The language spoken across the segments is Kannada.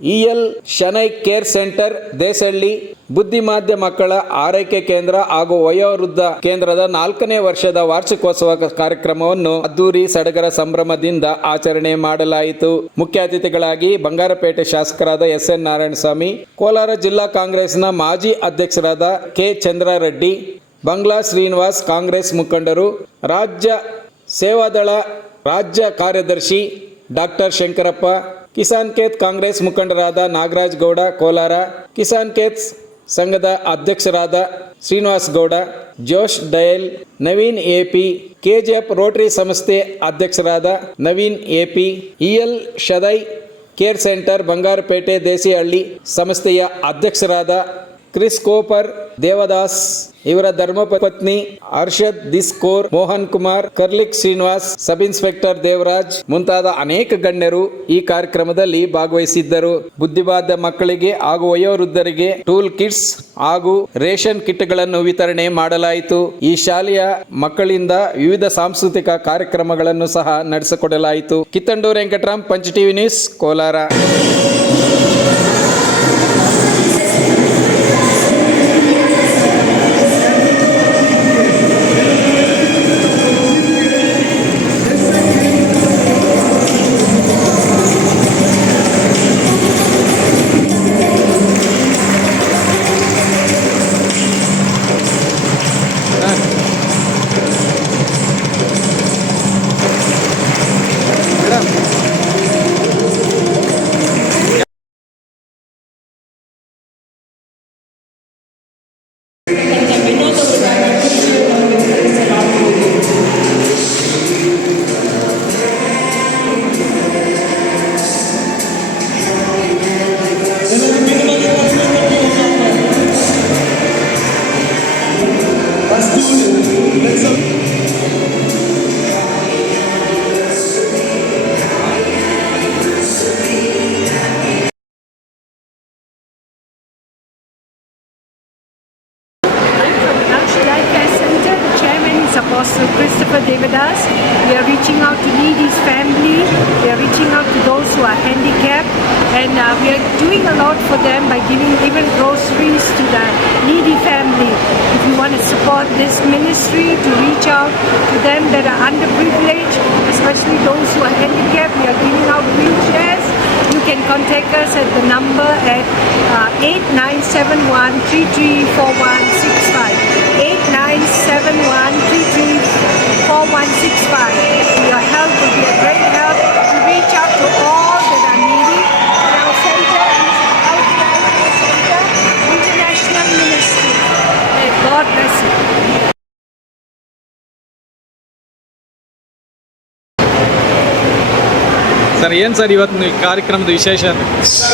El Shaddai care centre, Desalli ಬುದ್ಧಿಮಾಂದ್ಯ ಮಕ್ಕಳ ಆರೈಕೆ ಕೇಂದ್ರ ಹಾಗೂ ವಯೋವೃದ್ಧ ಕೇಂದ್ರದ ನಾಲ್ಕನೇ ವರ್ಷದ ವಾರ್ಷಿಕೋತ್ಸವ ಕಾರ್ಯಕ್ರಮವನ್ನು ಅದ್ದೂರಿ ಸಡಗರ ಸಂಭ್ರಮದಿಂದ ಆಚರಣೆ ಮಾಡಲಾಯಿತು. ಮುಖ್ಯ ಅತಿಥಿಗಳಾಗಿ ಬಂಗಾರಪೇಟೆ ಶಾಸಕರಾದ ಎಸ್ ಎನ್ ನಾರಾಯಣಸ್ವಾಮಿ, ಕೋಲಾರ ಜಿಲ್ಲಾ ಕಾಂಗ್ರೆಸ್ನ ಮಾಜಿ ಅಧ್ಯಕ್ಷರಾದ ಕೆ ಚಂದ್ರಾರೆಡ್ಡಿ, ಬಂಗ್ಲಾ ಶ್ರೀನಿವಾಸ್ ಕಾಂಗ್ರೆಸ್ ಮುಖಂಡರು, ರಾಜ್ಯ ಸೇವಾದಳ ರಾಜ್ಯ ಕಾರ್ಯದರ್ಶಿ ಡಾಕ್ಟರ್ ಶಂಕರಪ್ಪ ಕಿಸಾನ್ ಕೇತ್ ಕಾಂಗ್ರೆಸ್ ಮುಖಂಡರಾದ ನಾಗರಾಜ್ ಗೌಡ, ಕೋಲಾರ. ಕಿಸಾನ್ ಕೇತ್ ಸಂಘದ ಅಧ್ಯಕ್ಷರಾದ Srinivas Gowda, Josh Dial, Naveen AP KGF rotary ಸಂಸ್ಥೆ ಅಧ್ಯಕ್ಷರಾದ Naveen AP EL Shaddai care centre Bangarapete Desihalli ಸಂಸ್ಥೆಯ ಅಧ್ಯಕ್ಷರಾದ ಕ್ರಿಸ್ ಕೋಪರ್, ದೇವದಾಸ್, ಇವರ ಧರ್ಮಪತ್ನಿ ದಿಸ್ ದಿಸ್ಕೋರ್, ಮೋಹನ್ ಕುಮಾರ್, ಕರ್ಲಿಕ್ ಶ್ರೀನಿವಾಸ್ ಸಬ್ ಇನ್ಸ್ಪೆಕ್ಟರ್ ದೇವರಾಜ್ ಮುಂತಾದ ಅನೇಕ ಗಣ್ಯರು ಈ ಕಾರ್ಯಕ್ರಮದಲ್ಲಿ ಭಾಗವಹಿಸಿದ್ದರು. ಬುದ್ಧಿವಾದ ಮಕ್ಕಳಿಗೆ ಹಾಗೂ ವಯೋವೃದ್ಧರಿಗೆ ಟೂಲ್ ಕಿಟ್ಸ್ ಹಾಗೂ ರೇಷನ್ ಕಿಟ್ಗಳನ್ನು ವಿತರಣೆ ಮಾಡಲಾಯಿತು. ಈ ಶಾಲೆಯ ಮಕ್ಕಳಿಂದ ವಿವಿಧ ಸಾಂಸ್ಕೃತಿಕ ಕಾರ್ಯಕ್ರಮಗಳನ್ನು ಸಹ ನಡೆಸಿಕೊಡಲಾಯಿತು. Kittandur Venkataram, Pancha TV news, Kolar. Apostle Christopher Devadas. We are reaching out to needies family. We are reaching out to those who are handicapped. And uh, we are doing a lot for them by giving even groceries to the needy family. If you want to support this ministry to reach out to them that are underprivileged, especially those who are handicapped, we are giving out wheelchairs. You can contact us at the number at uh, 8971 Your help will be a great help to reach out to all that are needy. And our center is Outline Center International Ministry. May God bless you. Sir ಏನು ಸರ್ ಇವತ್ತು ಈ ಕಾರ್ಯಕ್ರಮದ ವಿಶೇಷ ಸೊ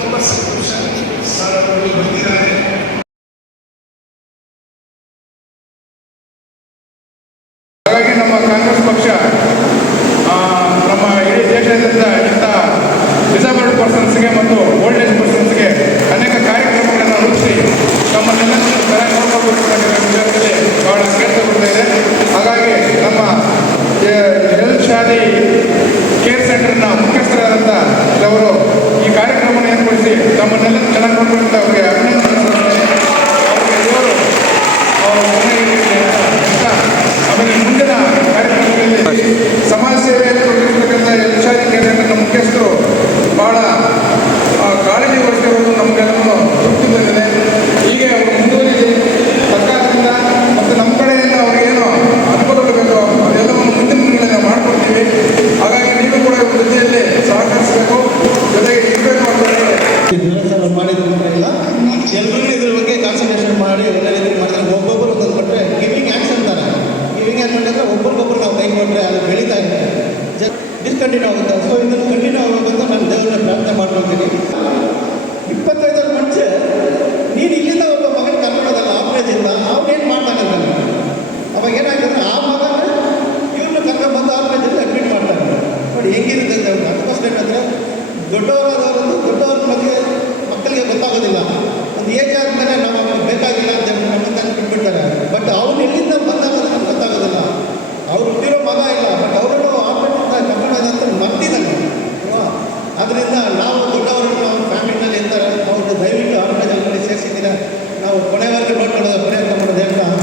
ತುಂಬ ಸರ್ ಹಾಗಾಗಿ ನಮ್ಮ ಕಾಂಗ್ರೆಸ್ ಪಕ್ಷ ಆ, ಹೇಳಿದಂಥ ಇಂಥ ಡಿಸೇಬಲ್ಡ್ ಪರ್ಸನ್ಸ್ಗೆ ಮತ್ತು ಓಲ್ಡ್ ಏಜ್ ಪರ್ಸನ್ಸ್ಗೆ ಅನೇಕ ಕಾರ್ಯಕ್ರಮಗಳನ್ನು ರೂಪಿಸಿ ನಮ್ಮ ಚೆನ್ನಾಗಿ ನೋಡ್ಕೋಬೇಕು ಅನ್ನೋ ವಿಚಾರದಲ್ಲಿ ಬಹಳ ಇದೆ. ಹಾಗಾಗಿ ನಮ್ಮ ಎಲ್ ಕೇರ್ ಸೆಂಟರ್ನ Gracias. ಇಲ್ಲ. ಎಲ್ಲರೂ ಇದ್ರ ಬಗ್ಗೆ ಕಾನ್ಸಂಟ್ರೇಷನ್ ಮಾಡಿ ಒಳ್ಳೆ ರೀತಿ ಮಾಡಿದ್ರೆ ಒಬ್ಬೊಬ್ಬರು ಒಂದೊಂದು ಕೊಟ್ಟರೆ ಗಿವಿಂಗ್ ಆ್ಯಕ್ಸ್ ಅಂತಾರೆ. ಗಿವಿಂಗ್ ಆ್ಯಕ್ಸ್ ಅಂದರೆ ಒಬ್ಬರಿಗೊಬ್ಬರು ನಾವು ಕೈ ಕೊಟ್ಟರೆ ಅದು ಬೆಳೀತಾ ಇದೆ ಡಿಸ್ಕಂಟಿನ್ಯೂ ಆಗುತ್ತೆ. ಸೊ ಇದನ್ನು ಕಂಟಿನ್ಯೂ ಆಗಬೇಕಂತ ನಾನು ದೇವರನ್ನ